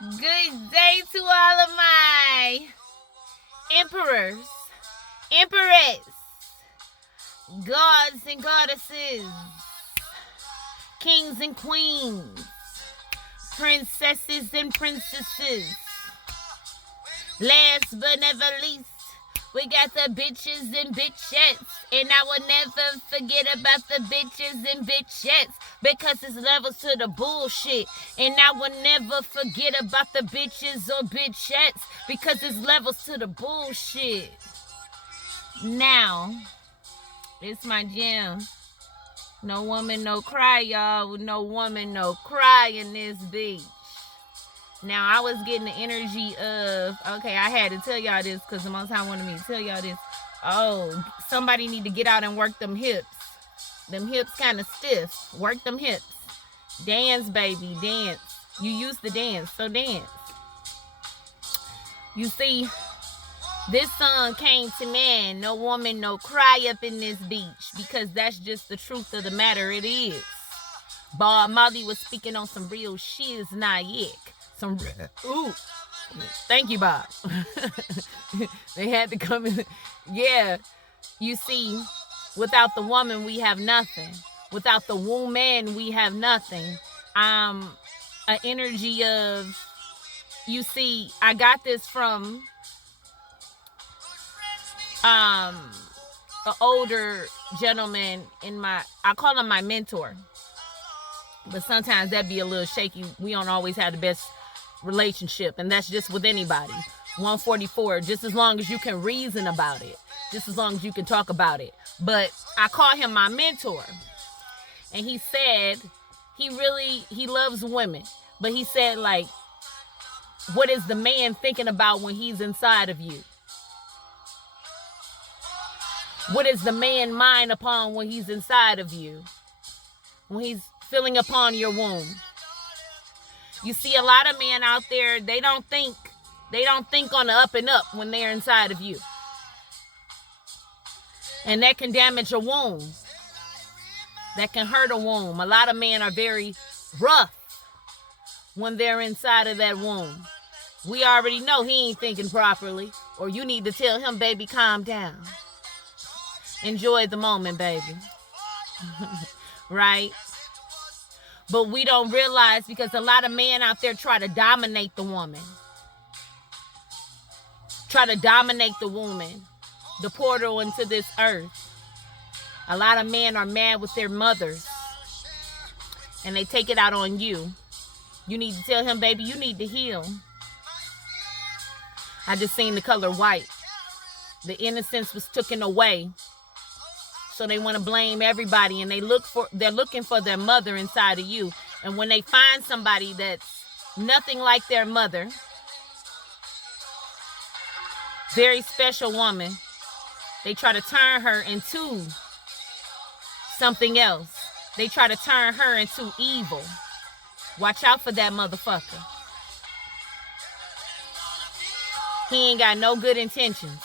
Good day to all of my emperors, empress, gods and goddesses, kings and queens, princesses and princesses. Last but never least, we got the bitches and bitchettes. And I will never forget about the bitches and bitchettes, because it's levels to the bullshit. And I will never forget about the bitches or bitchettes, because it's levels to the bullshit. Now, it's my jam. No woman, no cry, y'all. No woman, no cry in this beach. Now, I was getting the energy of, okay, I had to tell y'all this because the Most High wanted me to tell y'all this. Oh, somebody need to get out and work them hips. Them hips kind of stiff. Work them hips. Dance, baby, dance. You used to dance, so dance. You see, this song came to man. No woman, no cry up in this beach, because that's just the truth of the matter. It is. Bob Marley was speaking on some real shiz, not yet. Ooh, thank you, Bob. They had to come in. Yeah, you see, without the woman, we have nothing. Without the woman, we have nothing. An energy of, you see, I got this from an older gentleman I call him my mentor. But sometimes that'd be a little shaky. We don't always have the best relationship, and that's just with anybody. 144, just as long as you can reason about it, just as long as you can talk about it. But I call him my mentor, and he said he loves women, but he said, like, what is the man thinking about when he's inside of you? What is the man mind upon when he's inside of you, when he's filling upon your womb? You see, a lot of men out there, they don't think on the up and up when they're inside of you. And that can damage a womb. That can hurt a womb. A lot of men are very rough when they're inside of that womb. We already know he ain't thinking properly, or you need to tell him, baby, calm down. Enjoy the moment, baby. Right? But we don't realize, because a lot of men out there try to dominate the woman. Try to dominate the woman. The portal into this earth. A lot of men are mad with their mothers. And they take it out on you. You need to tell him, baby, you need to heal. I just seen the color white. The innocence was taken away. So they want to blame everybody, and they're looking for their mother inside of you. And when they find somebody that's nothing like their mother, very special woman, they try to turn her into something else. They try to turn her into evil. Watch out for that motherfucker. He ain't got no good intentions.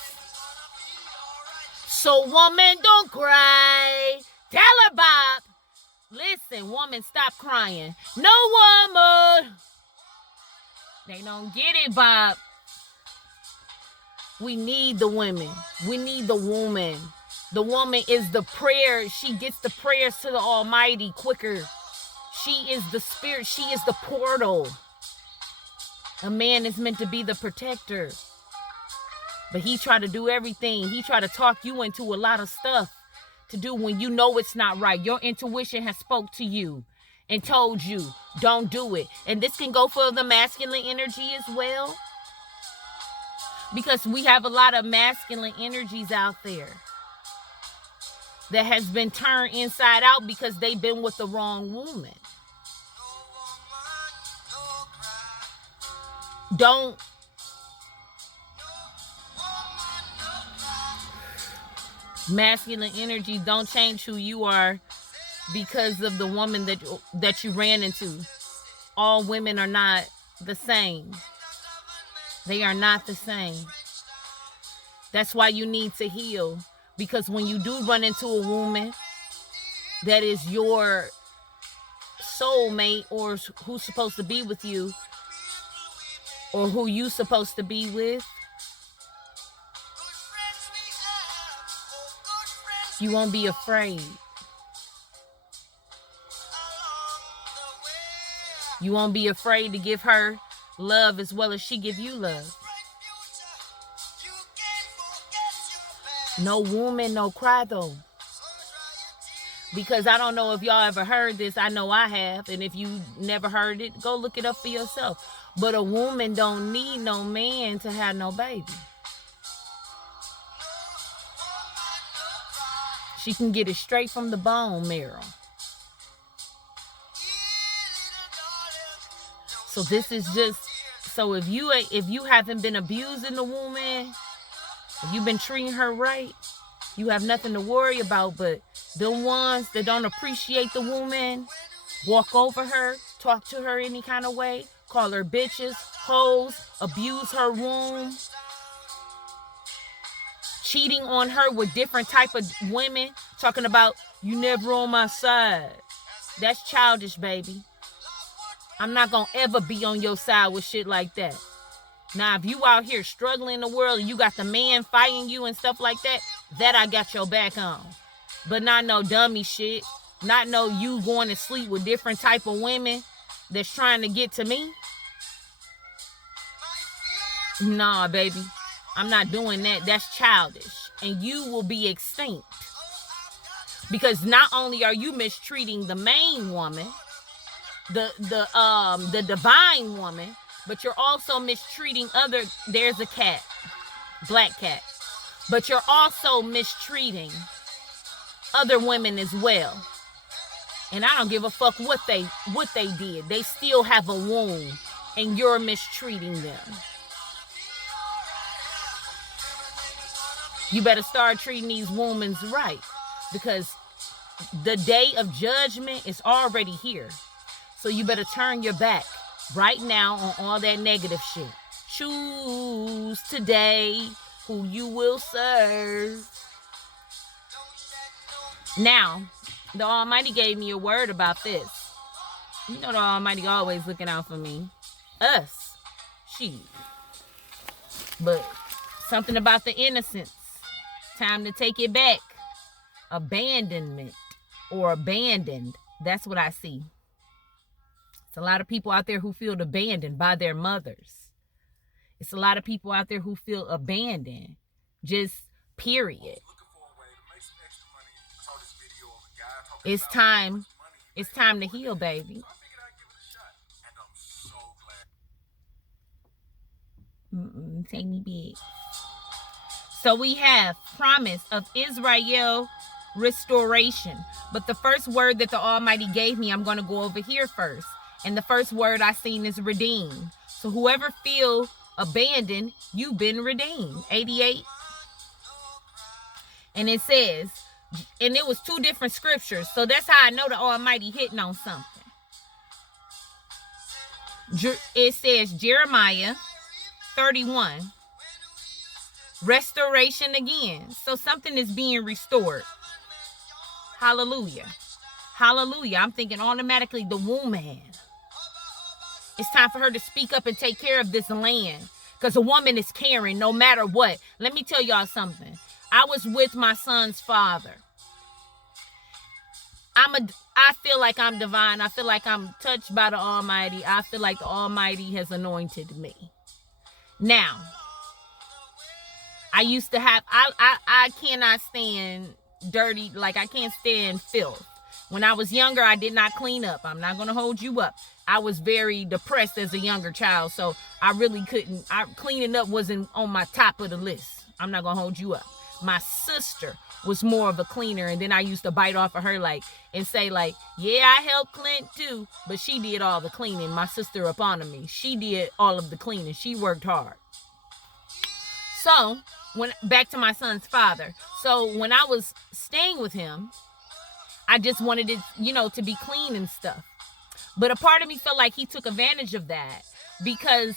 So, woman, don't cry. Tell her, Bob. Listen, woman, stop crying. No, woman. They don't get it, Bob. We need the women. We need the woman. The woman is the prayer. She gets the prayers to the Almighty quicker. She is the spirit. She is the portal. A man is meant to be the protector. But he try to do everything. He try to talk you into a lot of stuff to do when you know it's not right. Your intuition has spoke to you and told you, don't do it. And this can go for the masculine energy as well. Because we have a lot of masculine energies out there that has been turned inside out because they've been with the wrong woman. Masculine energy don't change who you are because of the woman that you ran into. All women are not the same. They are not the same. That's why you need to heal. Because when you do run into a woman that is your soulmate or who's supposed to be with you, or who you supposed to be with, you won't be afraid. You won't be afraid to give her love as well as she give you love. No woman, no cry though. Because I don't know if y'all ever heard this. I know I have. And if you never heard it, go look it up for yourself. But a woman don't need no man to have no baby. She can get it straight from the bone marrow. So this is just, so if you haven't been abusing the woman, if you've been treating her right, you have nothing to worry about. But the ones that don't appreciate the woman, walk over her, talk to her any kind of way, call her bitches, hoes, abuse her womb, cheating on her with different type of women, talking about, you never on my side. That's childish, baby. I'm not going to ever be on your side with shit like that. Now, if you out here struggling in the world and you got the man fighting you and stuff like that, that I got your back on. But not no dummy shit. Not no you going to sleep with different type of women that's trying to get to me. Nah, baby. I'm not doing that. That's childish. And you will be extinct. Because not only are you mistreating the main woman, the divine woman, but you're also mistreating there's a cat, black cat, but you're also mistreating other women as well. And I don't give a fuck what they did. They still have a wound and you're mistreating them. You better start treating these women right, because the day of judgment is already here. So you better turn your back right now on all that negative shit. Choose today who you will serve. Now, the Almighty gave me a word about this. You know the Almighty always looking out for me. Us. She. But something about the innocence. Time to take it back. Abandonment or abandoned. That's what I see. It's a lot of people out there who feel abandoned by their mothers. It's a lot of people out there who feel abandoned. Just period. It's time. It's time to heal, baby. Take me big. So we have promise of Israel restoration. But the first word that the Almighty gave me, I'm going to go over here first. And the first word I seen is redeem. So whoever feel abandoned, you've been redeemed. 88. And it says, and it was two different scriptures. So that's how I know the Almighty hitting on something. It says Jeremiah 31. Restoration again. So something is being restored. Hallelujah. Hallelujah. I'm thinking automatically the woman. It's time for her to speak up and take care of this land. Because a woman is caring no matter what. Let me tell y'all something. I was with my son's father. I feel like I'm divine. I feel like I'm touched by the Almighty. I feel like the Almighty has anointed me. Now, I used to have, I cannot stand dirty, like I can't stand filth. When I was younger, I did not clean up. I'm not going to hold you up. I was very depressed as a younger child, so I really couldn't, cleaning up wasn't on my top of the list. I'm not going to hold you up. My sister was more of a cleaner, and then I used to bite off of her and say yeah, I helped Clint too, but she did all the cleaning. My sister up on me. She did all of the cleaning. She worked hard. So, back to my son's father. So when I was staying with him, I just wanted it, to be clean and stuff. But a part of me felt like he took advantage of that because,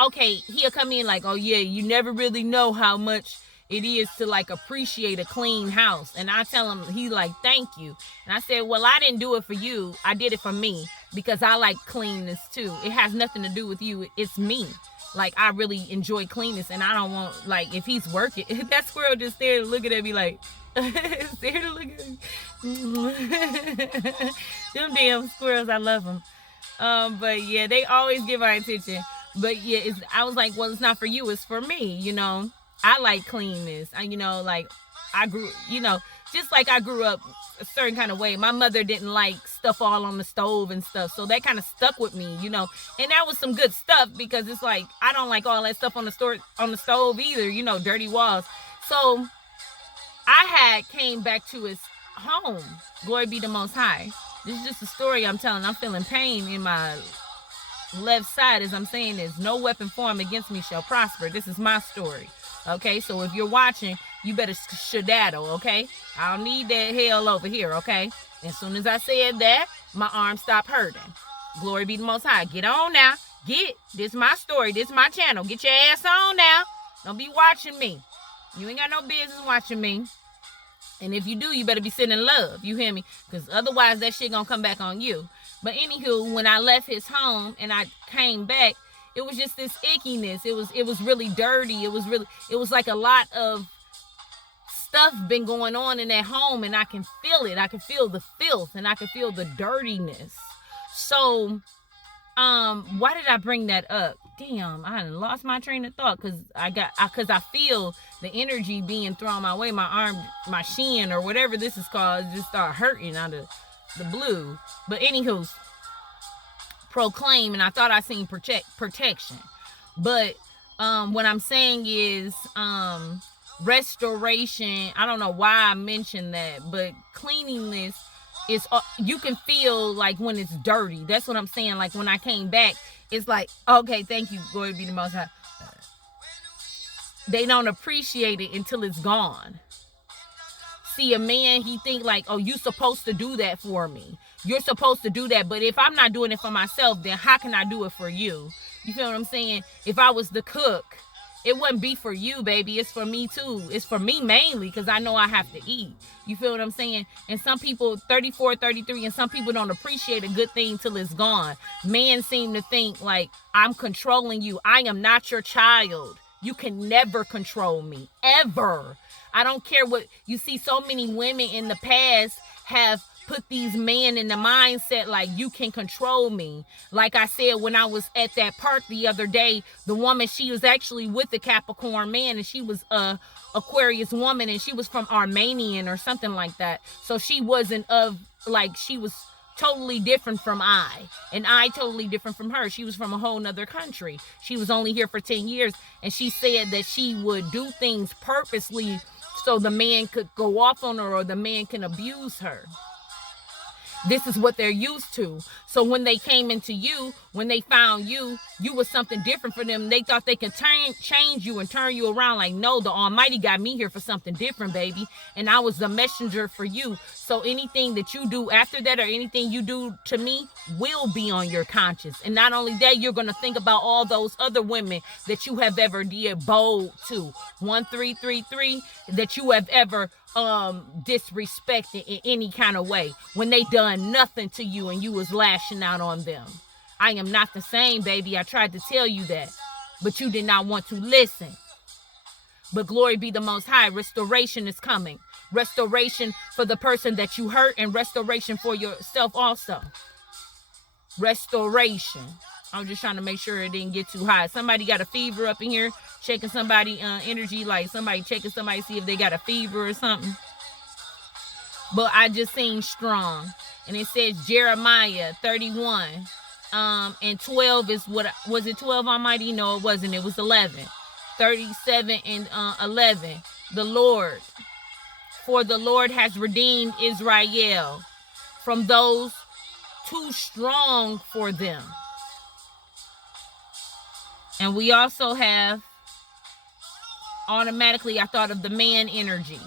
okay, he'll come in like, oh yeah, you never really know how much it is to like appreciate a clean house. And I tell him, he like, thank you. And I said, well, I didn't do it for you. I did it for me because I like cleanness too. It has nothing to do with you. It's me. Like, I really enjoy cleanness, and I don't want, like, if he's working, that squirrel just stared looking at me like, stared to look at me. Them damn squirrels, I love them. But yeah, they always get my attention. But yeah, I was like, well, it's not for you, it's for me, you know. I like cleanness. Like, I grew, just like I grew up a certain kind of way. My mother didn't like stuff all on the stove and stuff, so that kind of stuck with me, and that was some good stuff, because it's like I don't like all that stuff on the stove either, dirty walls. So I came back to his home. Glory be the Most High. This is just a story I'm telling. I'm feeling pain in my left side as I'm saying this. No weapon formed against me shall prosper. This is my story. Okay, so if you're watching, you better skedaddle, okay? I don't need that hell over here, okay? As soon as I said that, my arm stopped hurting. Glory be the Most High. Get on now. This is my story. This is my channel. Get your ass on now. Don't be watching me. You ain't got no business watching me. And if you do, you better be sending love. You hear me? Because otherwise, that shit gonna come back on you. But anywho, when I left his home and I came back, it was just this ickiness. It was really dirty. It was like a lot of stuff been going on in that home, and I can feel it. I can feel the filth, and I can feel the dirtiness. So, why did I bring that up? Damn, I lost my train of thought because I feel the energy being thrown my way. My arm, my shin, or whatever this is called, just start hurting out of the blue. But anywho, proclaim, and I thought I seen protection. But what I'm saying is restoration. I don't know why I mentioned that, but cleanliness is, you can feel like when it's dirty. That's what I'm saying. Like when I came back, it's like, okay, thank you, glory be the Most High. They don't appreciate it until it's gone. See, a man, he think like, oh, you supposed to do that for me. You're supposed to do that. But if I'm not doing it for myself, then how can I do it for you? You feel what I'm saying? If I was the cook, it wouldn't be for you, baby. It's for me too. It's for me mainly because I know I have to eat. You feel what I'm saying? And some people, 34, 33, and some people don't appreciate a good thing till it's gone. Men seem to think like, I'm controlling you. I am not your child. You can never control me, ever. I don't care what you see. So many women in the past have put these men in the mindset like, you can control me. Like I said, when I was at that park the other day, the woman, she was actually with a Capricorn man, and she was a Aquarius woman, and she was from Armenian or something like that. So she wasn't she was totally different from and I totally different from her. She was from a whole nother country. She was only here for 10 years, and she said that she would do things purposely so the man could go off on her or the man can abuse her. This is what they're used to. So when they came into you, when they found you was something different for them. They thought they could change you and turn you around. Like, no, the Almighty got me here for something different, baby. And I was the messenger for you. So anything that you do after that, or anything you do to me, will be on your conscience. And not only that, you're going to think about all those other women that you have ever did bold to. 1333, that you have ever disrespected in any kind of way, when they done nothing to you and you was lashing out on them. I am not the same, baby. I tried to tell you that, but you did not want to listen. But glory be the Most High. Restoration is coming. Restoration for the person that you hurt, and restoration for yourself also. Restoration. I'm just trying to make sure it didn't get too high. Somebody got a fever up in here, checking somebody energy, like somebody checking somebody, see if they got a fever or something. But I just seen strong. And it says Jeremiah 31. And 12 is what, was it 12, Almighty? No, it wasn't. It was 11. 37 and 11. For the Lord has redeemed Israel from those too strong for them. And we also have, automatically, I thought of the man energy.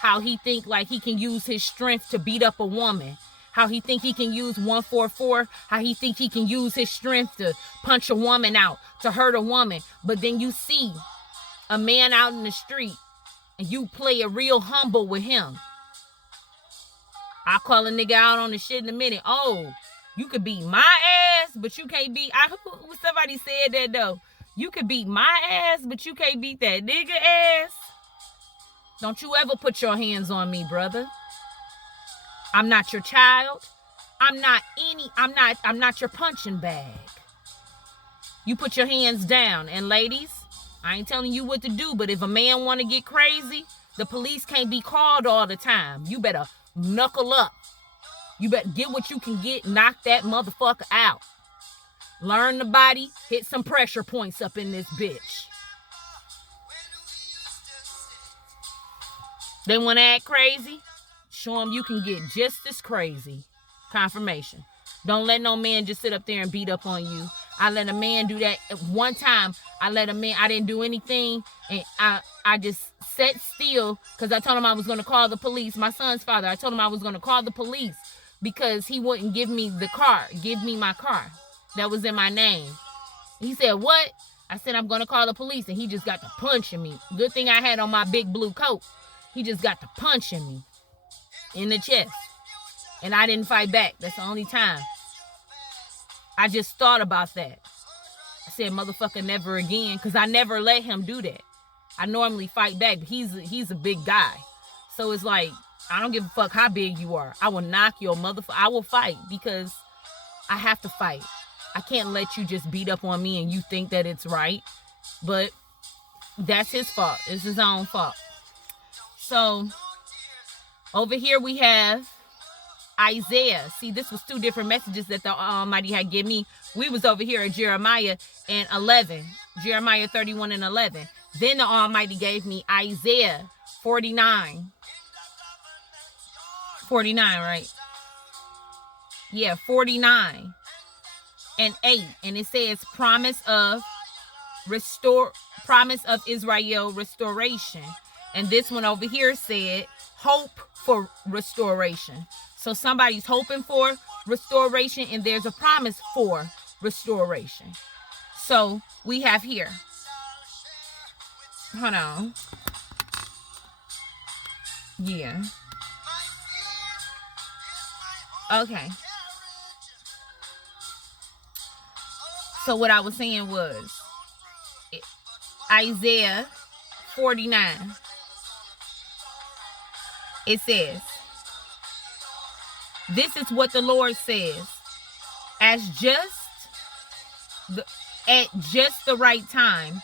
How he think like he can use his strength to beat up a woman. How he think he can use 144. How he think he can use his strength to punch a woman out, to hurt a woman. But then you see a man out in the street and you play it real humble with him. I'll call a nigga out on the shit in a minute. Oh, you could beat my ass, but you can't beat... somebody said that, though. You could beat my ass, but you can't beat that nigga ass. Don't you ever put your hands on me, brother. I'm not your child. I'm not your punching bag. You put your hands down. And ladies, I ain't telling you what to do, but if a man want to get crazy, the police can't be called all the time. You better knuckle up. You better get what you can get, knock that motherfucker out. Learn the body, hit some pressure points up in this bitch. They want to act crazy? Show them you can get just as crazy. Confirmation. Don't let no man just sit up there and beat up on you. I let a man do that. One time, I didn't do anything, and I just sat still because I told him I was going to call the police. My son's father, I told him I was going to call the police because he wouldn't give me my car that was in my name. He said, what? I said, I'm going to call the police, and he just got to punching me. Good thing I had on my big blue coat. He just got to punching me in the chest, and I didn't fight back. That's the only time. I just thought about that. I said, motherfucker, never again, because I never let him do that. I normally fight back. He's a big guy. So it's like, I don't give a fuck how big you are. I will knock your motherfucker. I will fight because I have to fight. I can't let you just beat up on me and you think that it's right. But that's his fault. It's his own fault. So over here we have Isaiah. See, this was two different messages that the Almighty had given me. We was over here at Jeremiah and 11. Jeremiah 31 and 11. Then the Almighty gave me Isaiah 49. 49, right? Yeah, 49 and 8. And it says promise of Israel restoration. And this one over here said hope for restoration. So somebody's hoping for restoration and there's a promise for restoration. So we have here. Hold on. Yeah. Okay. So what I was saying was Isaiah 49. It says, this is what the Lord says. At just the right time,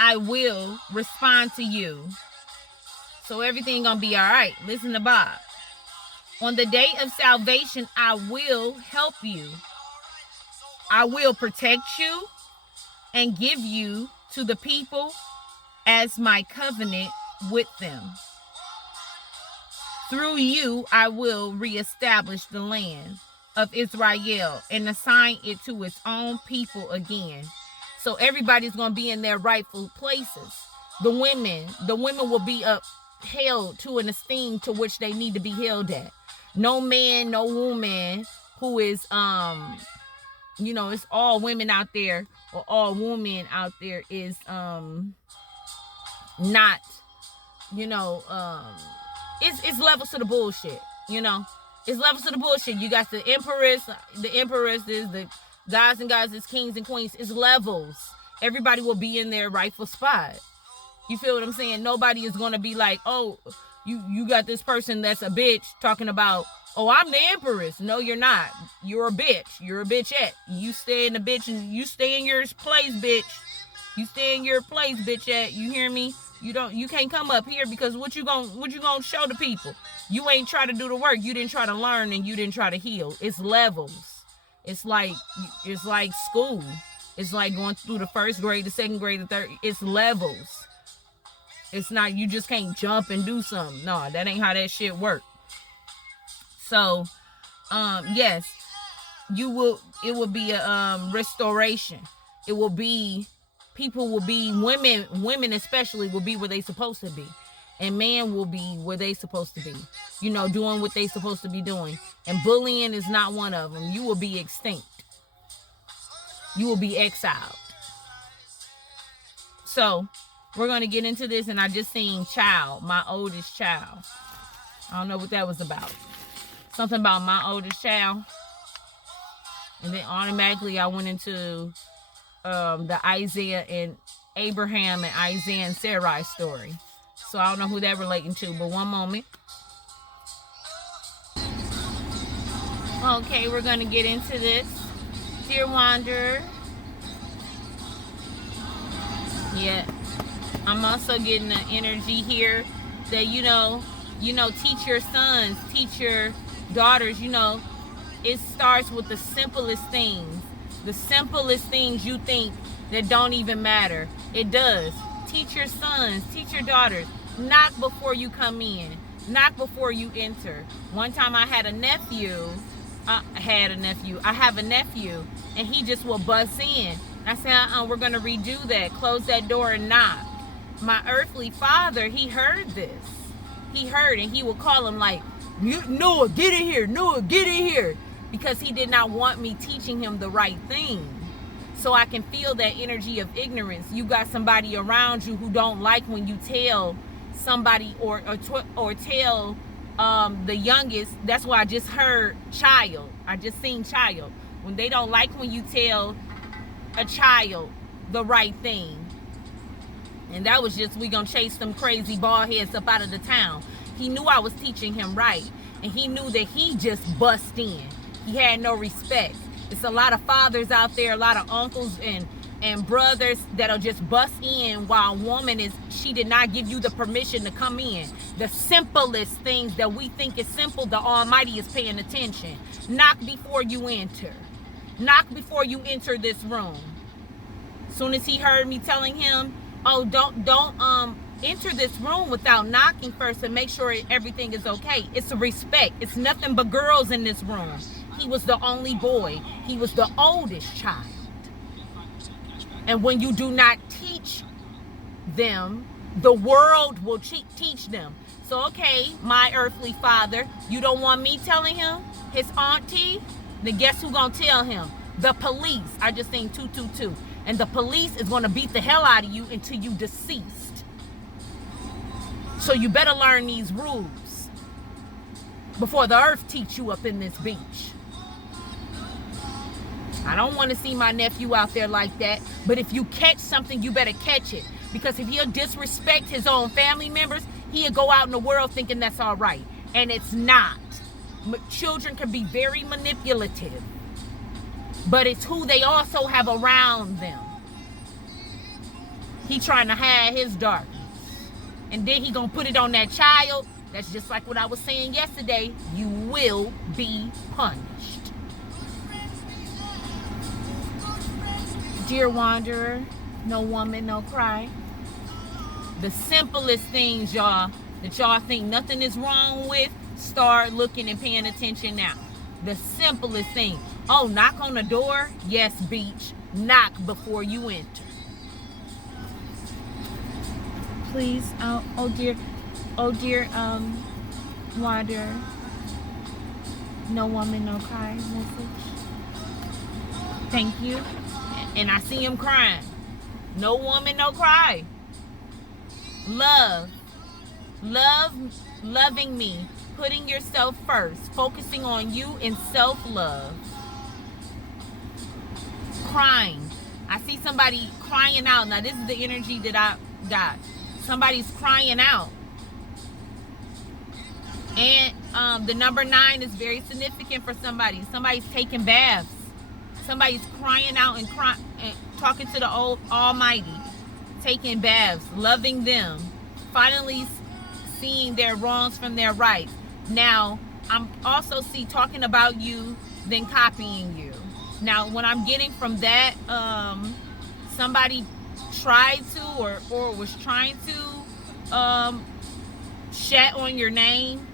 I will respond to you. So everything gonna be all right. Listen to Bob. On the day of salvation, I will help you. I will protect you and give you to the people as my covenant with them. Through you, I will reestablish the land of Israel and assign it to its own people again. So everybody's going to be in their rightful places. The women will be upheld to an esteem to which they need to be held at. No man, no woman who is, it's all women out there or all women out there is not, it's levels to the bullshit, It's levels to the bullshit. You got the empresses, the guys and goddesses, kings and queens. It's levels. Everybody will be in their rightful spot. You feel what I'm saying? Nobody is going to be like, oh, you got this person that's a bitch talking about, oh, I'm the empress. No, you're not. You're a bitch. You're a bitchette. You stay in the bitch and you stay in your place, bitch. You stay in your place, bitchette. You hear me? You can't come up here because what you gonna show the people? You ain't try to do the work. You didn't try to learn and you didn't try to heal. It's levels. It's like school. It's like going through the first grade, the second grade, the third. It's levels. It's not, you just can't jump and do something. No, that ain't how that shit work. So, yes, it will be a restoration. It will be, people will be, women especially will be where they supposed to be. And man will be where they supposed to be. Doing what they supposed to be doing. And bullying is not one of them. You will be extinct. You will be exiled. So, We're going to get into this, and I just seen child, my oldest child. I don't know what that was about. Something about my oldest child. And then automatically I went into the Isaiah and Abraham and Isaiah and Sarai story. So I don't know who that relating to, but one moment. Okay, we're going to get into this. Dear Wanderer. Yeah. I'm also getting the energy here that, you know, teach your sons, teach your daughters, it starts with the simplest things. The simplest things you think that don't even matter. It does. Teach your sons, teach your daughters. Knock before you come in. Knock before you enter. One time I had a nephew. I have a nephew, and he just will bust in. I said, we're going to redo that. Close that door and knock. My earthly father, he heard this. He heard, and he would call him like, Noah, get in here. Noah, get in here. Because he did not want me teaching him the right thing. So I can feel that energy of ignorance. You got somebody around you who don't like when you tell somebody or tell the youngest. That's why I just heard child. I just seen child. When they don't like when you tell a child the right thing. And that was just, we gonna chase them crazy bald heads up out of the town. He knew I was teaching him right. And he knew that he just bust in. He had no respect. It's a lot of fathers out there, a lot of uncles and brothers that'll just bust in while a woman she did not give you the permission to come in. The simplest things that we think is simple, the Almighty is paying attention. Knock before you enter. Knock before you enter this room. Soon as he heard me telling him, don't enter this room without knocking first and make sure everything is okay. It's a respect. It's nothing but girls in this room. He was the only boy. He was the oldest child. And when you do not teach them, the world will teach them. So, okay, my earthly father, you don't want me telling him? His auntie? Then guess who gonna tell him? The police. I just seen 222. And the police is gonna beat the hell out of you until you deceased. So you better learn these rules before the earth teach you up in this beach. I don't want to see my nephew out there like that. But if you catch something, you better catch it. Because if he'll disrespect his own family members, he'll go out in the world thinking that's all right. And it's not. Children can be very manipulative. But it's who they also have around them. He trying to hide his darkness. And then he gonna put it on that child. That's just like what I was saying yesterday. You will be punished. Dear Wanderer, no woman, no cry. The simplest things, y'all, that y'all think nothing is wrong with, start looking and paying attention now. The simplest thing. Oh, knock on the door? Yes, beach. Knock before you enter. Please, oh dear, Wanderer, no woman, no cry message. Thank you. And I see him crying. No woman, no cry. Loving me, putting yourself first, focusing on you in self-love. Crying. I see somebody crying out. Now this is the energy that I got. Somebody's crying out. And the number 9 is very significant for somebody. Somebody's taking baths. Somebody's crying out and talking to the Almighty, taking baths, loving them, finally seeing their wrongs from their rights. Now, I'm also talking about you, then copying you. Now, what I'm getting from that, somebody tried to or was trying to shat on your name,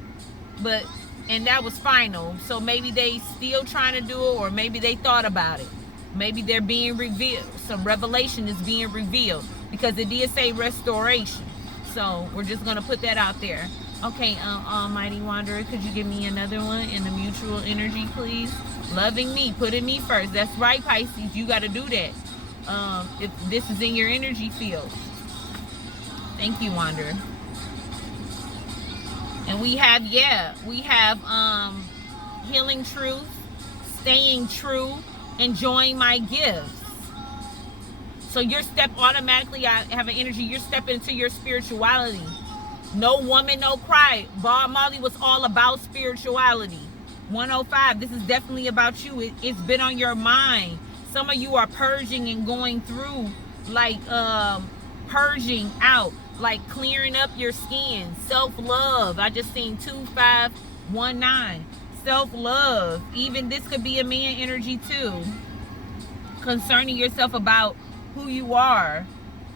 and that was final. So maybe they still trying to do it, or maybe they thought about it. Maybe they're being revealed. Some revelation is being revealed, because it did say restoration. So we're just going to put that out there. Okay, Almighty Wanderer, could you give me another one in the mutual energy, please? Loving me, putting me first. That's right, Pisces. You got to do that. If this is in your energy field. Thank you, Wander. And we have, healing truth, staying true, enjoying my gifts. So your step automatically, I have an energy, you're stepping into your spirituality. No woman, no cry. Bob Marley was all about spirituality. 105, this is definitely about you. It's been on your mind. Some of you are purging and going through, like, purging out, like clearing up your skin. Self-love. I just seen 2519. Self-love. Even this could be a man energy too. Concerning yourself about who you are.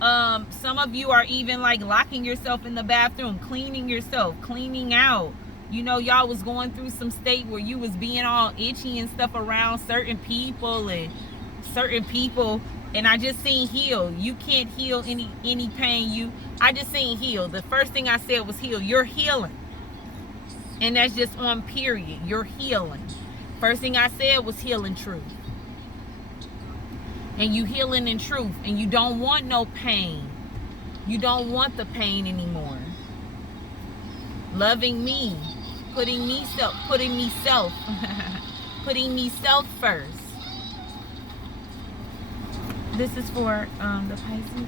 Some of you are even like locking yourself in the bathroom, cleaning yourself, cleaning out. You know, y'all was going through some state where you was being all itchy and stuff around certain people, and I just seen heal. You can't heal any pain. I just seen heal. The first thing I said was heal. You're healing. And that's just on period. You're healing. First thing I said was healing truth. And you healing in truth, and you don't want no pain. You don't want the pain anymore. Loving me, putting me self first. This is for the Pisces.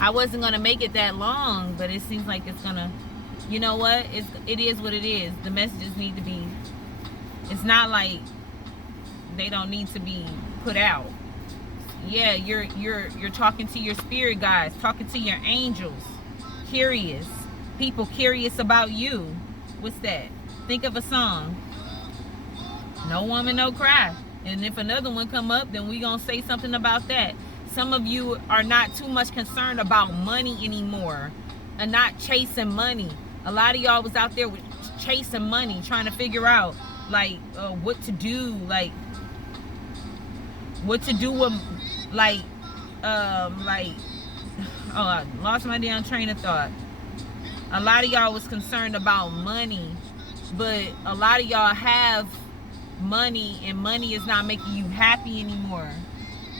I wasn't gonna make it that long, but it seems like it's gonna. You know what? It is what it is. The messages need to be. It's not like they don't need to be put out. Yeah, you're talking to your spirit guides, talking to your angels. Curious. People curious about you. What's that? Think of a song. No woman, no cry. And if another one come up, then we gonna say something about that. Some of you are not too much concerned about money anymore and not chasing money. A lot of y'all was out there with chasing money, trying to figure out like what to do, like what to do with I lost my damn train of thought. A lot of y'all was concerned about money, but a lot of y'all have money, and money is not making you happy anymore.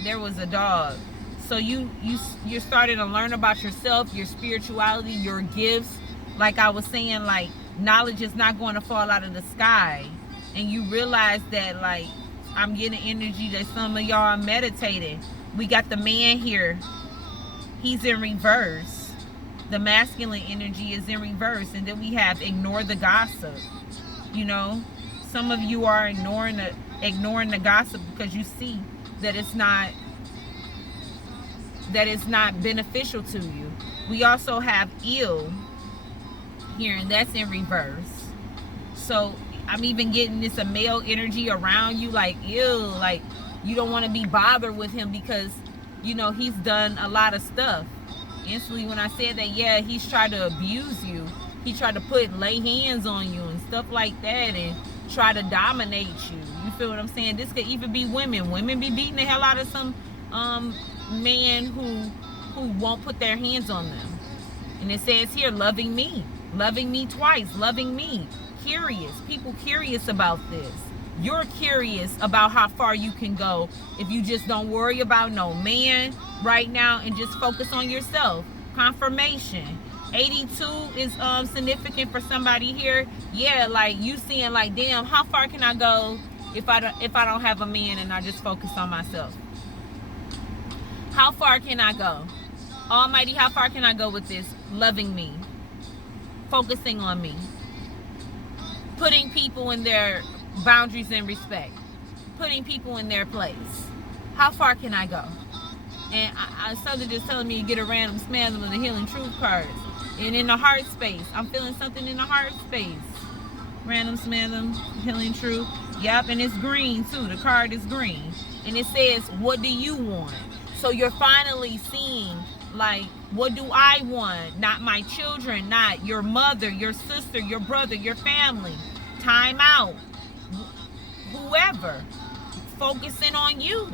There was a dog. So you're starting to learn about yourself, your spirituality, your gifts. Like I was saying, like knowledge is not going to fall out of the sky. And you realize that, like, I'm getting energy that some of y'all are meditating. We got the man here. He's in reverse. The masculine energy is in reverse. And then we have ignore the gossip. You know, some of you are ignoring the gossip because you see that it's not beneficial to you. We also have ill here, and that's in reverse. So I'm even getting this a male energy around you, like ill, like you don't want to be bothered with him because, you know, he's done a lot of stuff. Instantly when I said that, yeah, he's tried to abuse you. He tried to lay hands on you and stuff like that and try to dominate you. You feel what I'm saying? This could even be women. Women be beating the hell out of some man who won't put their hands on them. And it says here, loving me twice, loving me. Curious. People curious about this. You're curious about how far you can go if you just don't worry about no man right now and just focus on yourself. Confirmation. 82 is significant for somebody here. Yeah, like you seeing like, damn, how far can I go if I don't have a man and I just focus on myself? How far can I go? Almighty, how far can I go with this? Loving me. Focusing on me. Putting people in their boundaries and respect. Putting people in their place. How far can I go? And something just telling me to get a random smathing of the healing truth cards. And in the heart space, I'm feeling something in the heart space. Random smathing, healing truth. Yep, and it's green too. The card is green. And it says, what do you want? So you're finally seeing, like, what do I want? Not my children, not your mother, your sister, your brother, your family. Time out. Whoever. Focusing on you.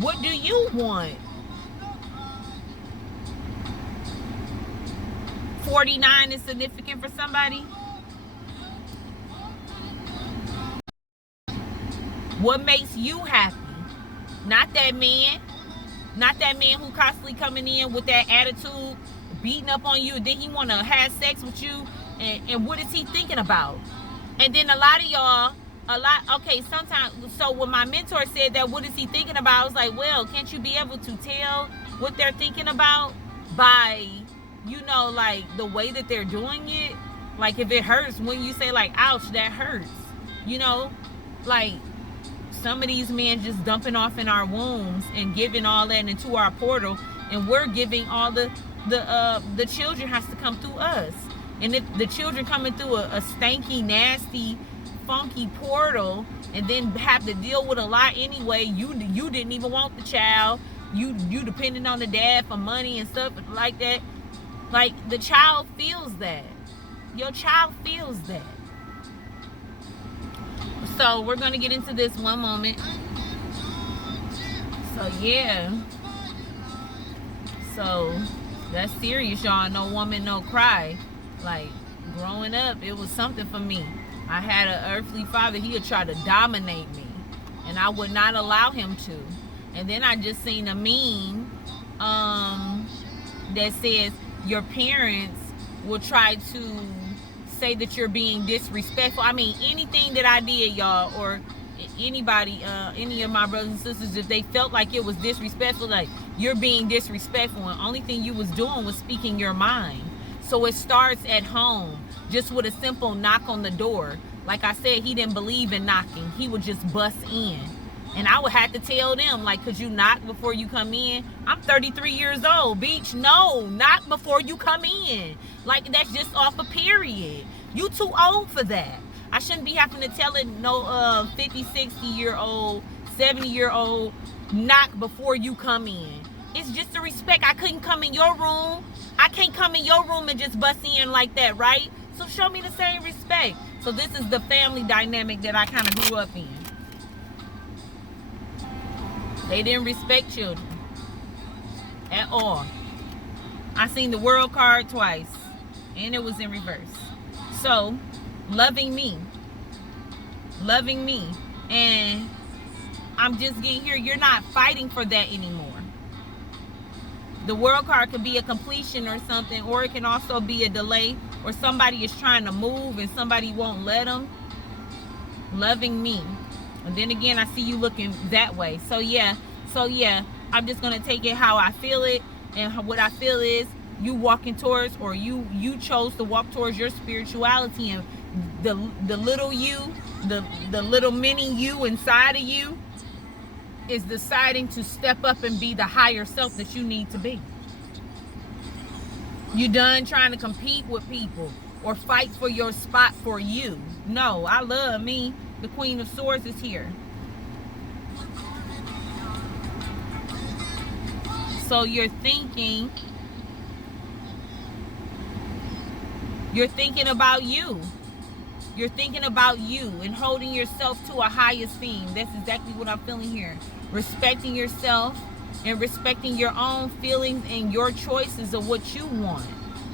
What do you want? 49 is significant for somebody. What makes you happy? Not that man. Not that man who constantly coming in with that attitude, beating up on you, then he want to have sex with you, and what is he thinking about? And then a lot of y'all, okay, sometimes, so when my mentor said that, what is he thinking about? I was like, well, can't you be able to tell what they're thinking about by, like the way that they're doing it? Like if it hurts, when you say like, ouch, that hurts, like some of these men just dumping off in our wombs and giving all that into our portal, and we're giving all the children has to come through us. And if the children coming through a stanky, nasty, funky portal, and then have to deal with a lot anyway, you didn't even want the child, you depending on the dad for money and stuff like that. Like the child feels that. Your child feels that. So we're gonna get into this one moment. So yeah. So that's serious, y'all. No woman, no cry. Like growing up, it was something for me. I had an earthly father. He would try to dominate me, and I would not allow him to. And then I just seen a meme that says your parents will try to say that you're being disrespectful. I mean, anything that I did, y'all, or anybody, any of my brothers and sisters, if they felt like it was disrespectful, like you're being disrespectful, and only thing you was doing was speaking your mind. So it starts at home, just with a simple knock on the door. Like I said, he didn't believe in knocking. He would just bust in. And I would have to tell them, like, could you knock before you come in? I'm 33 years old, bitch. No, knock before you come in. Like, that's just off a period. You too old for that. I shouldn't be having to tell it no 50, 60-year-old, 70-year-old, knock before you come in. It's just a respect. I couldn't come in your room. I can't come in your room and just bust in like that, right? So show me the same respect. So this is the family dynamic that I kind of grew up in. They didn't respect children at all. I seen the world card twice, and it was in reverse. So, loving me, and I'm just getting here. You're not fighting for that anymore. The world card could be a completion or something, or it can also be a delay, or somebody is trying to move and somebody won't let them. Loving me. And then again, I see you looking that way. So yeah, I'm just going to take it how I feel it. And what I feel is you walking towards, or you chose to walk towards your spirituality, and the little you, the little mini you inside of you is deciding to step up and be the higher self that you need to be. You done trying to compete with people or fight for your spot for you. No, I love me. The Queen of Swords is here. So you're thinking about you. You're thinking about you and holding yourself to a high esteem. That's exactly what I'm feeling here. Respecting yourself and respecting your own feelings and your choices of what you want.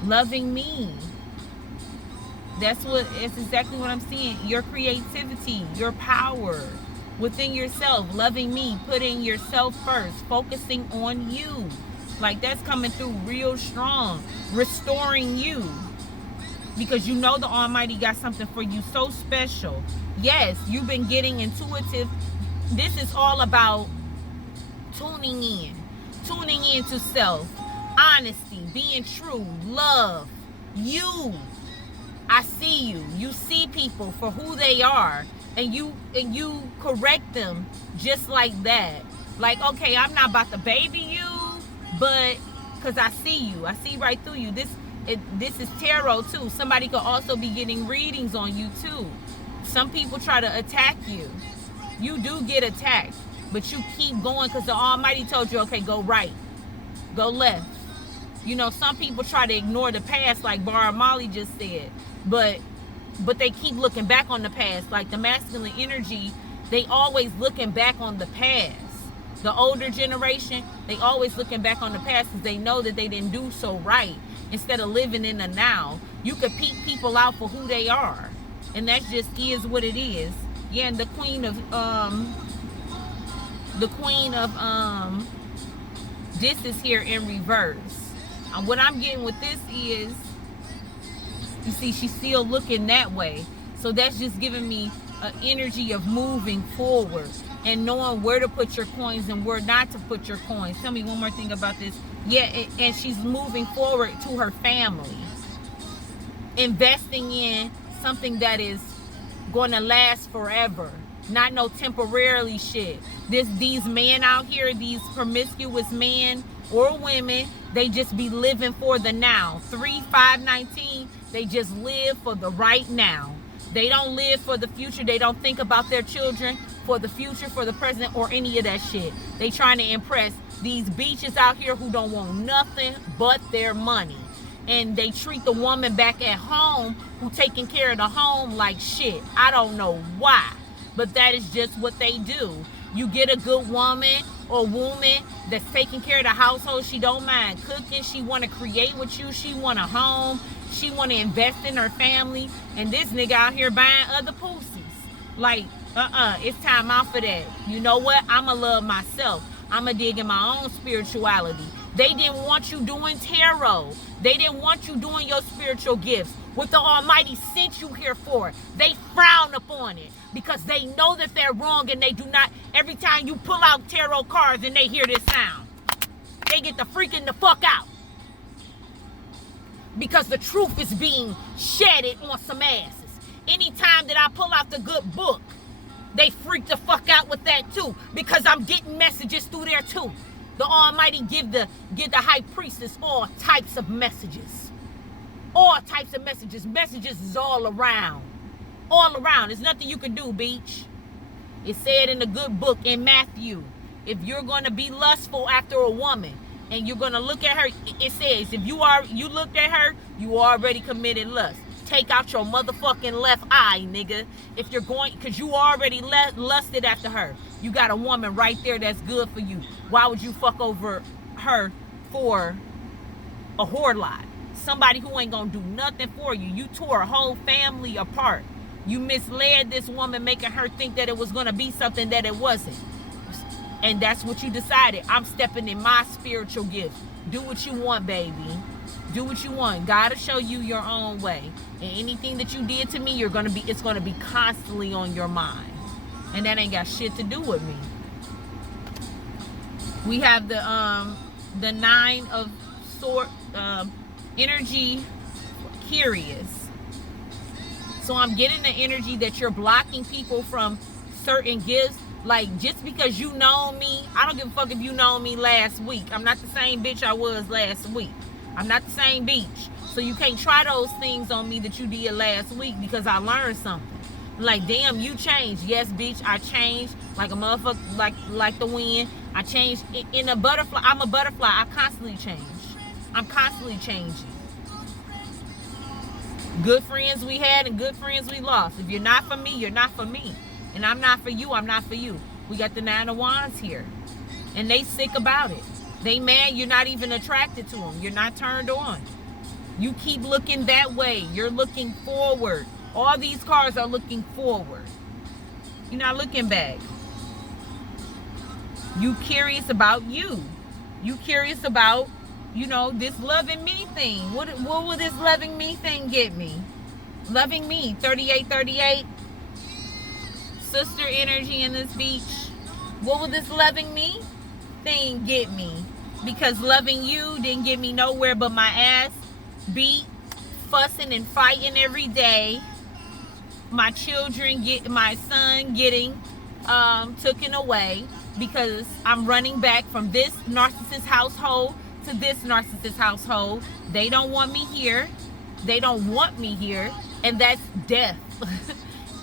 Loving me. It's exactly what I'm seeing. Your creativity, your power within yourself. Loving me, putting yourself first, focusing on you. Like that's coming through real strong. Restoring you. Because you know the Almighty got something for you so special. Yes, you've been getting intuitive. This is all about tuning in to self, honesty, being true, love, you. I see you. You see people for who they are, and you correct them just like that. Like, okay, I'm not about to baby you, but because I see you. I see right through you. This is tarot too. Somebody could also be getting readings on you too. Some people try to attack you. You do get attacked, but you keep going because the Almighty told you, okay, go right, go left. You know, some people try to ignore the past, like Bar Molly just said, but they keep looking back on the past. Like the masculine energy, they always looking back on the past. The older generation, they always looking back on the past because they know that they didn't do so right. Instead of living in the now, you could peep people out for who they are, and that just is what it is. Yeah, and the the Queen of this is here in reverse. What I'm getting with this is, you see, she's still looking that way. So that's just giving me an energy of moving forward and knowing where to put your coins and where not to put your coins. Tell me one more thing about this. Yeah, and she's moving forward to her family, investing in something that is going to last forever, not no temporarily shit. These men out here, these promiscuous men or women, they just be living for the now. 3-5-19, they just live for the right now. They don't live for the future. They don't think about their children for the future, for the present, or any of that shit. They trying to impress these bitches out here who don't want nothing but their money. And they treat the woman back at home who taking care of the home like shit. I don't know why, but that is just what they do. You get a good woman or woman that's taking care of the household. She don't mind cooking. She want to create with you. She want a home. She want to invest in her family. And this nigga out here buying other pussies. Like, it's time out for that. You know what? I'ma love myself. I'ma dig in my own spirituality. They didn't want you doing tarot. They didn't want you doing your spiritual gifts. What the Almighty sent you here for. They frown upon it because they know that they're wrong, and they do not. Every time you pull out tarot cards and they hear this sound, they get the freaking the fuck out. Because the truth is being shedded on some asses. Anytime that I pull out the good book, they freak the fuck out with that too. Because I'm getting messages through there too. The Almighty give the high priestess all types of messages. All types of messages. Messages is all around. All around. There's nothing you can do, beach. It said in the good book in Matthew, if you're going to be lustful after a woman and you're going to look at her, it says, if you looked at her, you already committed lust. Take out your motherfucking left eye, nigga. If you're going, because you already lusted after her. You got a woman right there that's good for you. Why would you fuck over her for a whore lot? Somebody who ain't gonna do nothing for you. You tore a whole family apart. You misled this woman, making her think that it was gonna be something that it wasn't. And that's what you decided. I'm stepping in my spiritual gift. Do what you want, baby. Do what you want. God will show you your own way. And anything that you did to me, it's gonna be constantly on your mind. And that ain't got shit to do with me. We have the 9 of Swords, energy, curious. So I'm getting the energy that you're blocking people from certain gifts. Like, just because you know me, I don't give a fuck if you know me last week. I'm not the same bitch I was last week. I'm not the same bitch. So you can't try those things on me that you did last week because I learned something. Like, damn, you changed. Yes, bitch, I changed like a motherfucker, like the wind. I changed in a butterfly. I'm a butterfly. I constantly change. I'm constantly changing. Good friends we had and good friends we lost. If you're not for me, you're not for me. And I'm not for you, I'm not for you. We got the 9 of Wands here. And they sick about it. They mad you're not even attracted to them. You're not turned on. You keep looking that way. You're looking forward. All these cards are looking forward. You're not looking back. You curious about you. You curious about, this loving me thing. What will this loving me thing get me? Loving me. 3838. Sister energy in this beach. What will this loving me thing get me? Because loving you didn't get me nowhere but my ass beat, fussing and fighting every day. My son getting taken away because I'm running back from this narcissist household to this narcissist household. They don't want me here. They don't want me here. And that's death.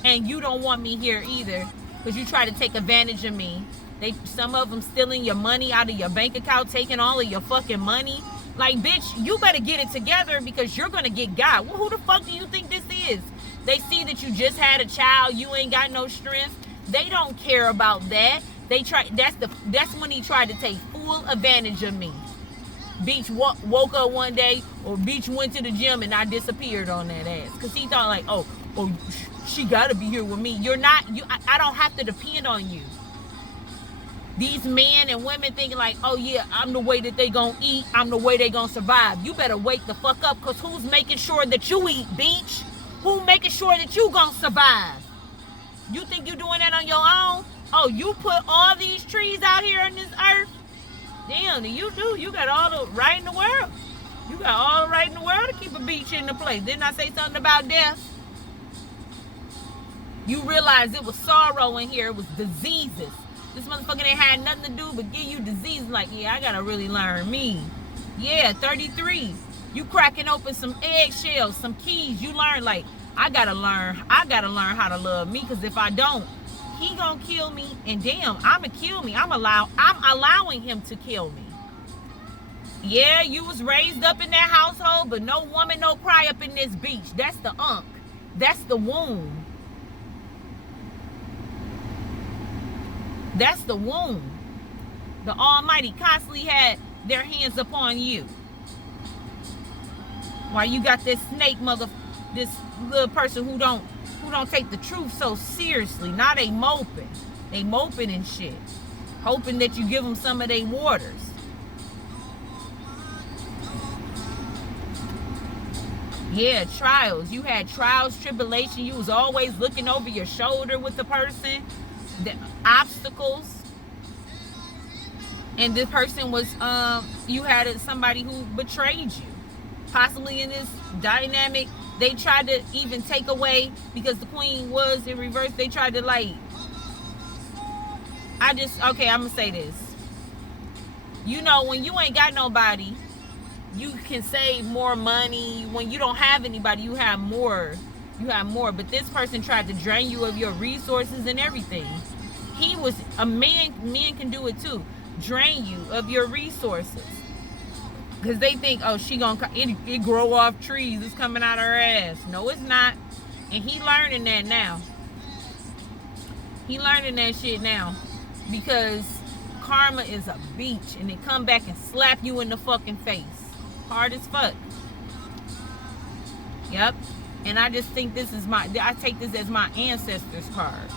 And you don't want me here either because you try to take advantage of me. Some of them stealing your money out of your bank account, taking all of your fucking money. Like, bitch, you better get it together because you're going to get got. Well, who the fuck do you think this is? They see that you just had a child. You ain't got no strength. They don't care about that. That's when he tried to take full advantage of me. Beach woke up one day, or Beach went to the gym and I disappeared on that ass. Because he thought like, oh, she got to be here with me. You're not. I don't have to depend on you. These men and women thinking like, oh yeah, I'm the way that they gonna eat, I'm the way they gonna survive. You better wake the fuck up, because who's making sure that you eat, bitch? Who making sure that you gonna survive? You think you doing that on your own? Oh, you put all these trees out here on this earth? Damn, you do. You got all the right in the world. You got all the right in the world to keep a beach in the place. Didn't I say something about death? You realize it was sorrow in here. It was diseases. This motherfucker ain't had nothing to do but give you disease. Like, yeah, I gotta really learn me. Yeah, 33. You cracking open some eggshells, some keys. You learn, like, I gotta learn how to love me, because if I don't, he gonna kill me. And damn, I'ma kill me. I'm allowing him to kill me. Yeah, you was raised up in that household, but no woman, no cry up in this beach. That's the unk. That's the womb. That's the womb. The Almighty constantly had their hands upon you. Why you got this snake this little person who don't take the truth so seriously. Now they moping. They moping and shit. Hoping that you give them some of their waters. Yeah, trials. You had trials, tribulation. You was always looking over your shoulder with the person. The obstacles. And this person was, you had somebody who betrayed you. Possibly in this dynamic, they tried to even take away, because the queen was in reverse, they tried to like, okay, I'm gonna say this. You know, when you ain't got nobody, you can save more money. When you don't have anybody, you have more. But this person tried to drain you of your resources and everything. He was a man. Men can do it too. Drain you of your resources, because they think, oh, she gonna it grow off trees. It's coming out her ass. No, it's not. And he learning that now. He learning that shit now, because karma is a beach, and it come back and slap you in the fucking face. Hard as fuck. Yep. And I just think I take this as my ancestors card.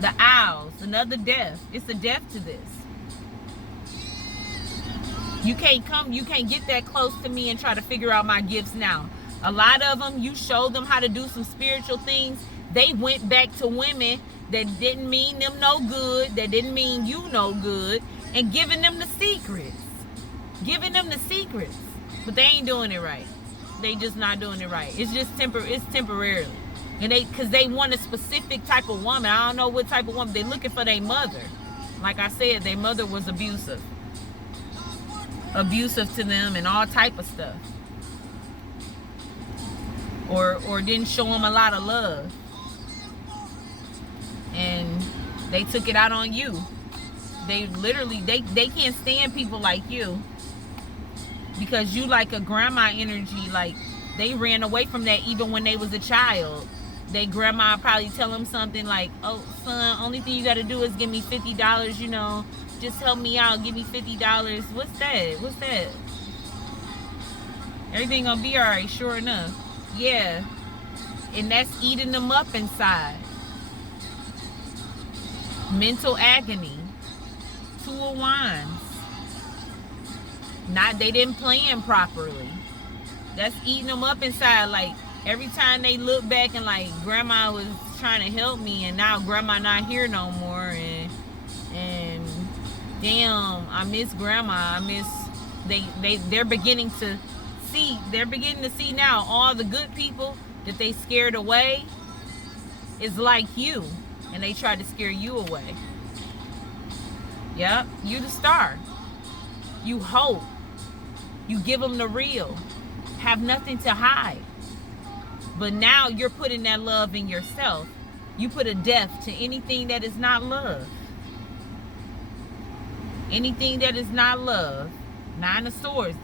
The owls, another death. It's a death to this. You can't get that close to me and try to figure out my gifts now. A lot of them, you showed them how to do some spiritual things. They went back to women that didn't mean them no good, that didn't mean you no good, and giving them the secrets. But they ain't doing it right. They just not doing it right. It's just temporarily. And because they want a specific type of woman. I don't know what type of woman. They're looking for their mother. Like I said, their mother was abusive to them and all type of stuff. Or didn't show them a lot of love. And they took it out on you. They literally, they can't stand people like you, because you like a grandma energy. Like, they ran away from that even when they was a child. Their grandma probably tell them something like, oh, son, only thing you got to do is give me $50, you know. Just help me out. Give me $50. What's that? Everything gonna be all right, sure enough. Yeah. And that's eating them up inside. Mental agony. Two of Wands. They didn't plan properly. That's eating them up inside. Like, every time they look back and like, grandma was trying to help me, and now grandma not here no more, and damn, I miss grandma. They're beginning to see now all the good people that they scared away is like you, and they tried to scare you away. Yep, you the star. You hope. You give them the real. Have nothing to hide. But now you're putting that love in yourself. You put a death to anything that is not love. Anything that is not love. Nine of Swords.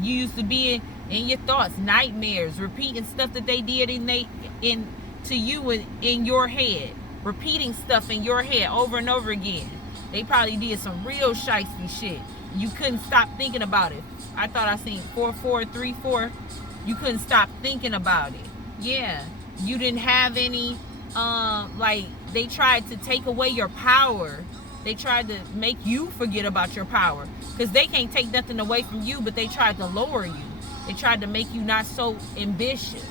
You used to be in your thoughts, nightmares, repeating stuff that they did to you in your head. Repeating stuff in your head over and over again. They probably did some real shiesty shit. You couldn't stop thinking about it. I thought I seen 4434. You couldn't stop thinking about it. Yeah. You didn't have any, like, they tried to take away your power. They tried to make you forget about your power, because they can't take nothing away from you, but they tried to lower you. They tried to make you not so ambitious.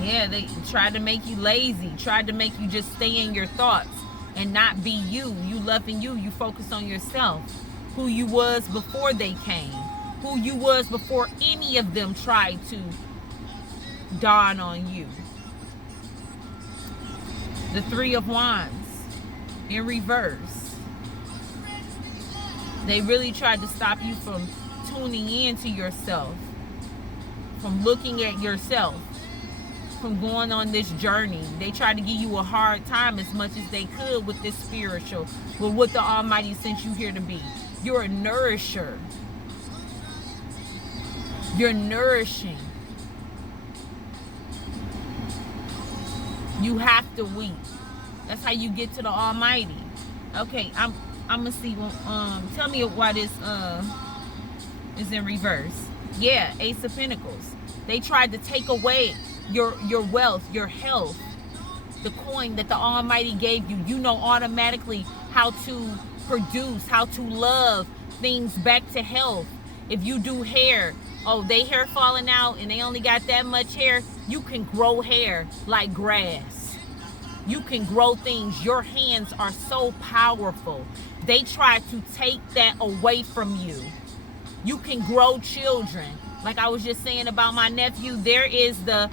Yeah, they tried to make you lazy, tried to make you just stay in your thoughts and not be you. You loving you, you focus on yourself. Who you was before they came. Who you was before any of them tried to dawn on you. The Three of Wands in reverse. They really tried to stop you from tuning in to yourself, from looking at yourself, from going on this journey. They tried to give you a hard time as much as they could with this spiritual, with what the Almighty sent you here to be. You're a nourisher. You're nourishing. You have to weep. That's how you get to the Almighty. Okay, I'm gonna see. Tell me why this is in reverse. Yeah, Ace of Pentacles. They tried to take away your wealth, your health, the coin that the Almighty gave you. You know automatically how to produce, how to love things back to health. If you do hair, oh, they hair falling out and they only got that much hair, you can grow hair like grass. You can grow things. Your hands are so powerful. They try to take that away from you. You can grow children. Like I was just saying about my nephew, there is the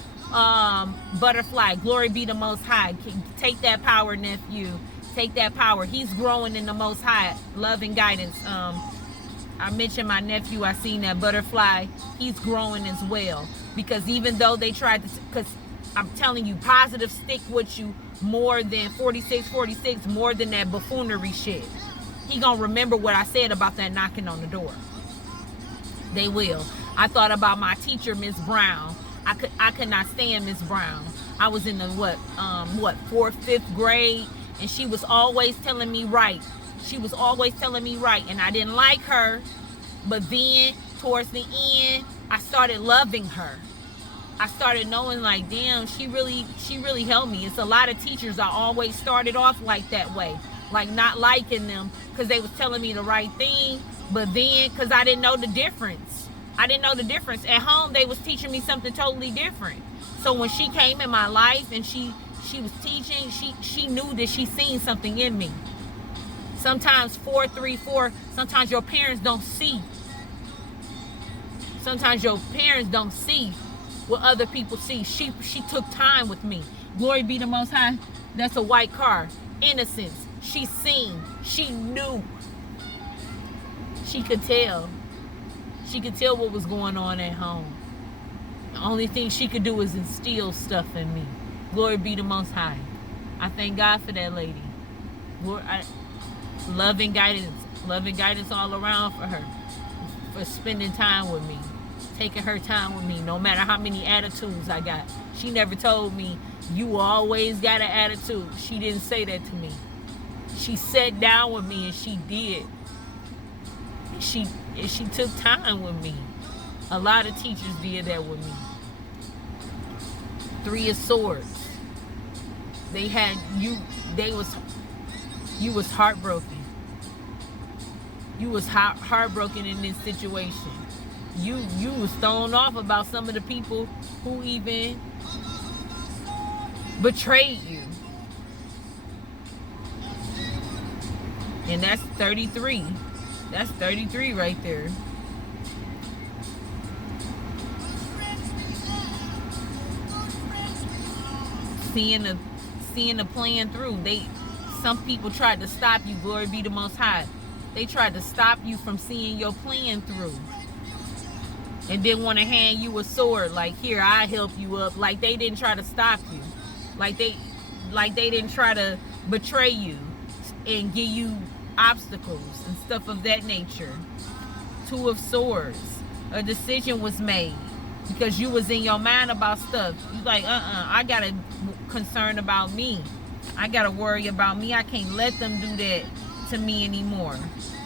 butterfly. Glory be the Most High. Take that power, nephew. Take that power. He's growing in the Most High. Love and guidance. I mentioned my nephew. I seen that butterfly. He's growing as well. Because even though they tried to, because I'm telling you, positive stick with you more than 46, more than that buffoonery shit. He gonna remember what I said about that knocking on the door. They will. I thought about my teacher, Miss Brown. I could not stand Miss Brown. I was in the fourth, fifth grade, and she was always telling me right. She was always telling me right, and I didn't like her. But then towards the end, I started loving her. I started knowing, like, damn, she really helped me. It's a lot of teachers I always started off like that way, like not liking them because they was telling me the right thing, but then because I didn't know the difference. I didn't know the difference. At home, they was teaching me something totally different. So when she came in my life and she was teaching, she knew that she seen something in me. Sometimes 434, sometimes your parents don't see. Sometimes your parents don't see what other people see. She took time with me. Glory be the Most High. That's a white car. Innocence. She seen. She knew. She could tell. She could tell what was going on at home. The only thing she could do is instill stuff in me. Glory be the Most High. I thank God for that lady. Love and guidance all around for her. For spending time with me. Taking her time with me, no matter how many attitudes I got. She never told me, you always got an attitude. She didn't say that to me. She sat down with me and she did. She took time with me. A lot of teachers did that with me. Three of Swords. They had you. You was heartbroken. You was heartbroken in this situation. You was thrown off about some of the people who even betrayed you. And that's 33. That's 33 right there. Seeing the plan through. Some people tried to stop you. Glory be the Most High. They tried to stop you from seeing your plan through. And didn't want to hand you a sword, like, here, I help you up. Like they didn't try to stop you. Like they didn't try to betray you and give you obstacles and stuff of that nature. Two of Swords. A decision was made because you was in your mind about stuff. You like, I gotta concern about me. I gotta worry about me. I can't let them do that to me anymore.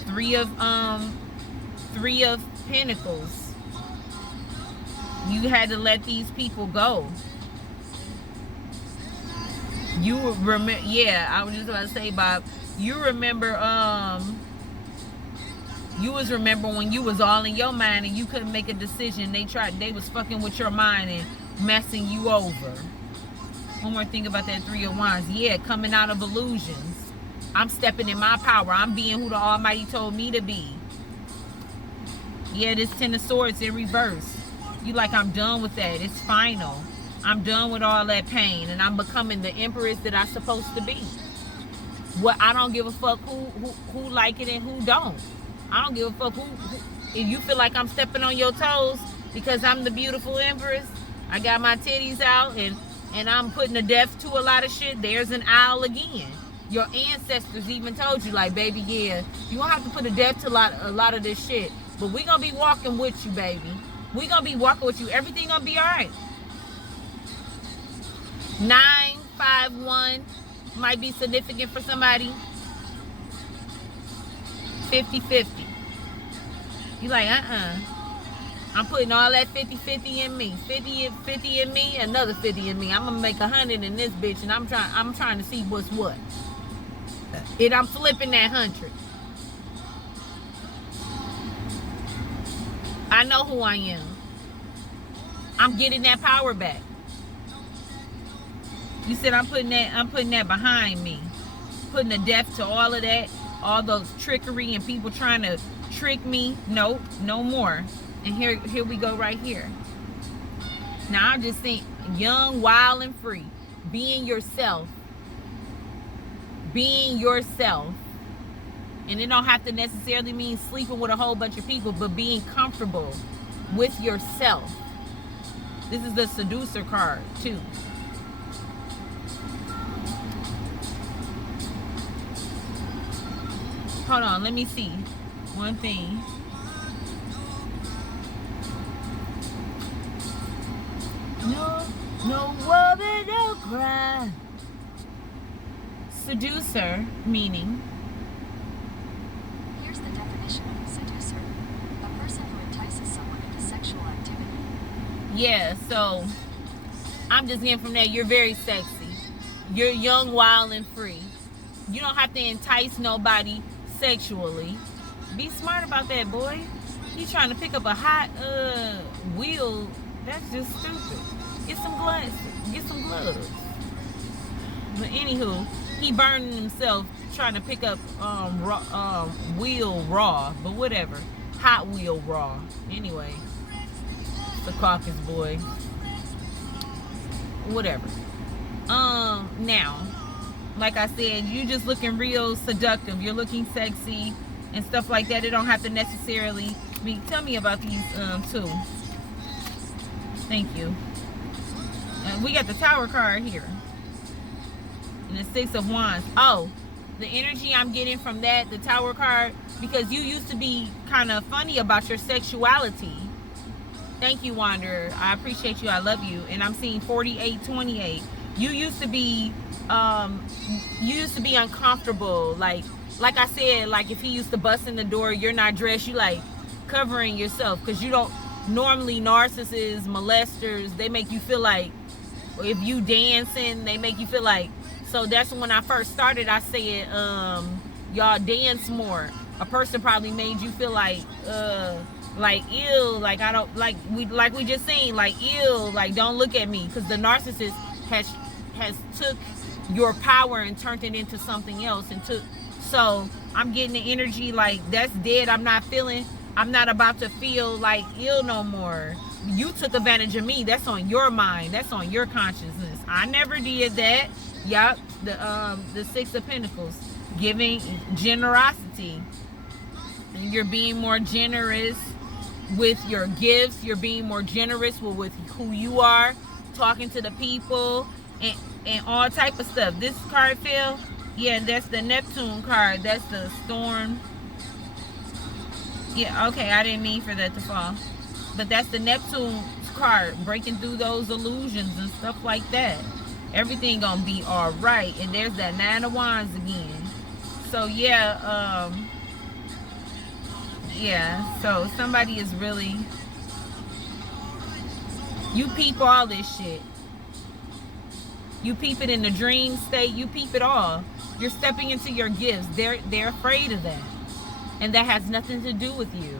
Three of Pentacles. You had to let these people go. You remember, yeah, I was just about to say, Bob, you remember, you was remember when you was all in your mind and you couldn't make a decision. They was fucking with your mind and messing you over. One more thing about that Three of Wands. Yeah, coming out of illusions. I'm stepping in my power. I'm being who the Almighty told me to be. Yeah, this Ten of Swords in reverse. You like, I'm done with that. It's final. I'm done with all that pain, and I'm becoming the empress that I'm supposed to be. What, I don't give a fuck who like it and who don't. I don't give a fuck who if you feel like I'm stepping on your toes because I'm the beautiful empress. I got my titties out and I'm putting a death to a lot of shit. There's an owl again. Your ancestors even told you, like, baby, yeah, you won't have to put a death to a lot of this shit, but we gonna be walking with you, baby. We gonna be walking with you. Everything gonna be all right. 951 might be significant for somebody. 50-50. You like, I'm putting all that 50-50 in me. 50 in me, another 50 in me. I'm gonna make 100 in this bitch, and I'm trying to see what's what. And I'm flipping that 100. I know who I am. I'm getting that power back. You said I'm putting that behind me. Putting a death to all of that, all those trickery and people trying to trick me. Nope, no more. And here we go right here. Now I'm just saying, young, wild, and free. Being yourself. Being yourself. And it don't have to necessarily mean sleeping with a whole bunch of people, but being comfortable with yourself. This is the seducer card too. Hold on, let me see one thing. No woman, no cry. Seducer, meaning? Here's the definition of a seducer. A person who entices someone into sexual activity. Yeah, so I'm just getting from that, you're very sexy. You're young, wild, and free. You don't have to entice nobody sexually. Be smart about that, boy. He's trying to pick up a hot wheel. That's just stupid. Get some gloves. Get some gloves. But anywho, he burning himself trying to pick up wheel raw, but whatever. Hot wheel raw. Anyway, the caucus boy. Whatever. Now, like I said, you just looking real seductive. You're looking sexy and stuff like that. It don't have to necessarily be. Tell me about these two. Thank you. We got the Tower card here. And the Six of Wands. Oh, the energy I'm getting from that, the Tower card, because you used to be kind of funny about your sexuality. Thank you, Wanderer. I appreciate you. I love you. And I'm seeing 4828. You used to be uncomfortable. Like I said, like if he used to bust in the door, you're not dressed, you like covering yourself, because you don't normally, narcissists, molesters, they make you feel like, if you dancing, they make you feel like. So that's when I first started, I said, y'all dance more. A person probably made you feel like ill, like I don't, like we just seen, like ill, like don't look at me, because the narcissist has took your power and turned it into something else, and took. So I'm getting the energy like that's dead. I'm not about to feel like ill no more. You took advantage of me. That's on your mind. That's on your consciousness. I never did that. Yup. The Six of Pentacles, giving generosity. And you're being more generous with your gifts. You're being more generous with who you are, talking to the people, and all type of stuff. This card fell. Yeah, that's the Neptune card. That's the storm. Yeah, okay, I didn't mean for that to fall. But that's the Neptune card, breaking through those illusions and stuff like that. Everything gonna be all right. And there's that Nine of Wands again. So yeah, so somebody is really, you peep all this shit. You peep it in the dream state. You peep it all. You're stepping into your gifts. They're afraid of that. And that has nothing to do with you.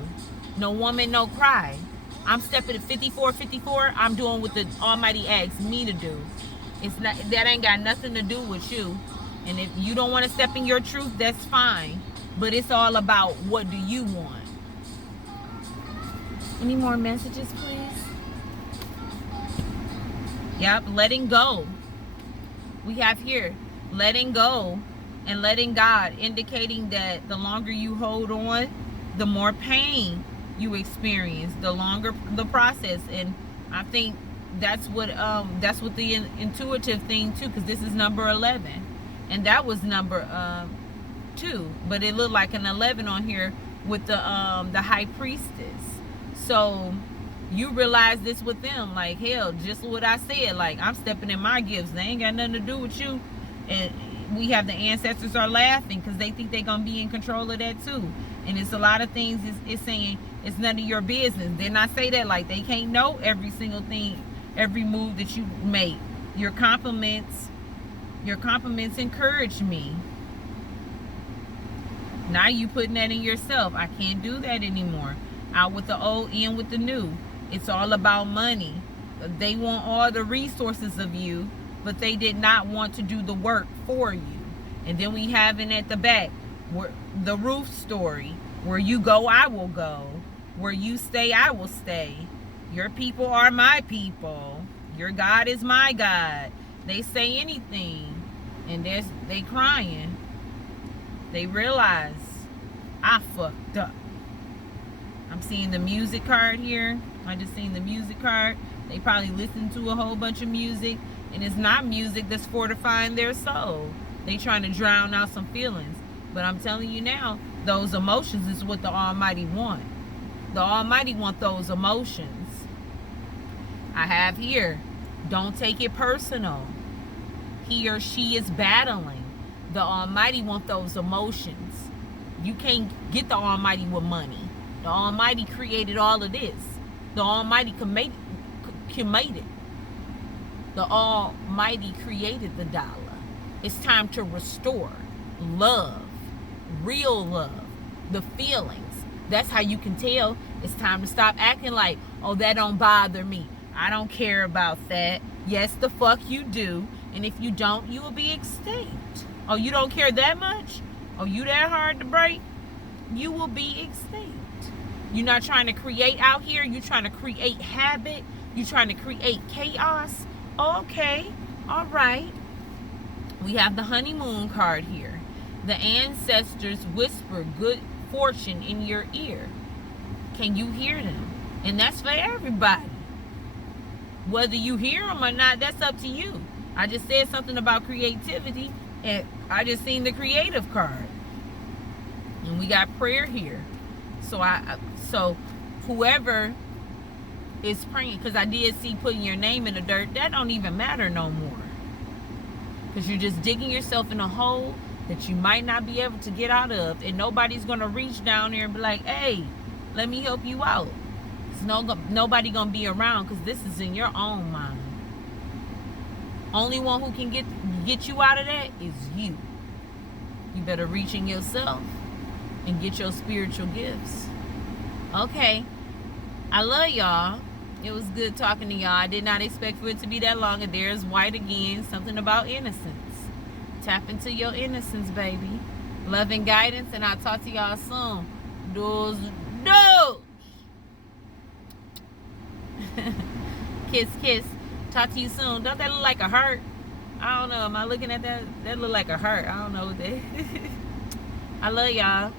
No woman, no cry. I'm stepping at 54. I'm doing what the Almighty asks me to do. It's not, that ain't got nothing to do with you. And if you don't want to step in your truth, that's fine. But it's all about, what do you want? Any more messages, please? Yep, letting go. We have here letting go and letting God, indicating that the longer you hold on, the more pain you experience, the longer the process. And I think that's what the intuitive thing too, because this is number 11 and that was number 2, but it looked like an 11 on here with the high priestess. So you realize this with them, like, hell, just what I said, like, I'm stepping in my gifts. They ain't got nothing to do with you. And we have the ancestors are laughing because they think they're gonna be in control of that too. And it's a lot of things it's saying it's none of your business. Then I say that like they can't know every single thing, every move that you make. Your compliments encourage me. Now you putting that in yourself. I can't do that anymore. Out with the old, in with the new. It's all about money. They want all the resources of you, but they did not want to do the work for you. And then we have it at the back, where the roof story. Where you go, I will go. Where you stay, I will stay. Your people are my people. Your God is my God. They say anything, and they crying. They realize, I fucked up. I'm seeing the music card here. I just seen the music card. They probably listen to a whole bunch of music, and it's not music that's fortifying their soul. They trying to drown out some feelings. But I'm telling you now, those emotions is what the Almighty want. The Almighty want those emotions. I have here, don't take it personal. He or she is battling. The Almighty want those emotions. You can't get the Almighty with money. The Almighty created all of this. The Almighty made it. The Almighty created the dollar. It's time to restore love, real love, the feelings. That's how you can tell it's time to stop acting like, oh, that don't bother me. I don't care about that. Yes, the fuck you do. And if you don't, you will be extinct. Oh, you don't care that much? Oh, you that hard to break? You will be extinct. You're not trying to create out here. You're trying to create habit. You're trying to create chaos. Okay. All right. We have the honeymoon card here. The ancestors whisper good fortune in your ear. Can you hear them? And that's for everybody. Whether you hear them or not, that's up to you. I just said something about creativity, and I just seen the creative card. And we got prayer here. So whoever is praying, because I did see putting your name in the dirt, that don't even matter no more. Because you're just digging yourself in a hole that you might not be able to get out of, and nobody's going to reach down there and be like, hey, let me help you out. Nobody going to be around, because this is in your own mind. Only one who can get you out of that is you. You better reach in yourself and get your spiritual gifts. Okay. I love y'all. It was good talking to y'all. I did not expect for it to be that long. And there's White again. Something about innocence. Tap into your innocence, baby. Love and guidance. And I'll talk to y'all soon. Doors. Kiss, kiss. Talk to you soon. Don't that look like a heart? I don't know. Am I looking at that? That look like a heart. I don't know what that. I love y'all.